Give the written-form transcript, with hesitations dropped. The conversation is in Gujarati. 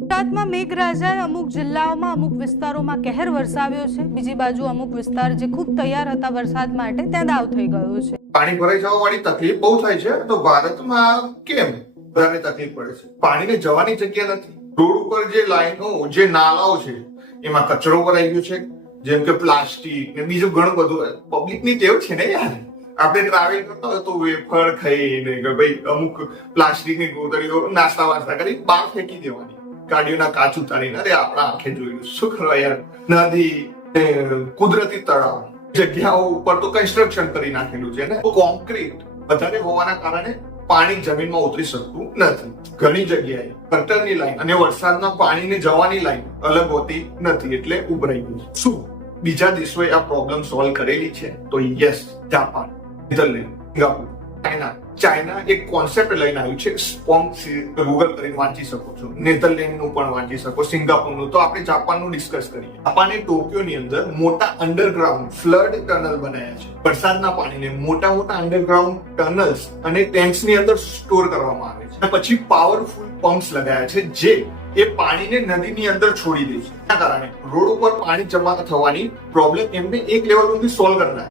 ગુજરાતમાં મેઘરાજાએ અમુક જિલ્લાઓમાં અમુક વિસ્તારોમાં કહેર વરસાવ્યો છે. બીજી બાજુ અમુક વિસ્તાર જે ખૂબ તૈયાર હતા વરસાદ માટે ત્યાં દાવ થઈ ગયો છે. પાણી ભરાઈ જવા વાળી તકલીફ બહુ થાય છે. તો ભારતમાં કેમ બધાને તકલીફ પડે છે? પાણીને જવાની જગ્યા નથી. રોડ ઉપર જે લાઈનો, જે નાલાઓ છે એમાં કચરો ભરાઈ ગયો છે, જેમ કે પ્લાસ્ટિક ને બીજું ઘણું બધું. પબ્લિકની ટેવ છે ને યાર, આપણે ટ્રાવેલ કરતા હોય તો વેફર ખાઈને કે ભાઈ અમુક પ્લાસ્ટિકની ગોદડીઓ નાસ્તા વાસ્તા કરી બહાર ફેંકી દેવાની, ગાડીઓના કાચ ઉતારીને. અરે આપણા આંખે જોયું, શું કરવા યાર. નદી, કુદરતી તળાવ જગ્યાઓ ઉપર તો કન્સ્ટ્રક્શન કરી નાખેલું છે ને, કોન્ક્રીટ વધારે હોવાના કારણે પાણી જમીનમાં ઉતરી શકતું નથી. ઘણી જગ્યાએ ગટરની લાઈન અને વરસાદના પાણીને જવાની લાઈન અલગ હોતી નથી, એટલે ઉભરાઈ ગયું. શું બીજા દેશોએ આ પ્રોબ્લેમ સોલ્વ કરેલી છે? તો yes, Japan, Netherland, Singapore, China એક કોન્સેપ્ટ લઈને આવ્યું છે. ગૂગલ કરીને વાંચી શકો છો. નેધરલેન્ડનું પણ વાંચી શકો, સિંગાપુરનું. તો આપણે જાપાનનું ડિસ્કસ કરીએ. જાપાને ટોક્યોની અંદર મોટા અંડરગ્રાઉન્ડ ફ્લડ ટનલ બનાવ્યા છે. વરસાદના પાણીને મોટા મોટા અંડરગ્રાઉન્ડ ટનલ્સ અને ટેન્ક્સની અંદર સ્ટોર કરવામાં આવે છે. પછી પાવરફુલ પમ્પ્સ લગાયા છે જે એ પાણીને નદીની અંદર છોડી દે છે. તેના કારણે રોડ ઉપર પાણી જમા થવાની પ્રોબ્લેમ એમને એક લેવલ સુધી સોલ્વ કરનાર.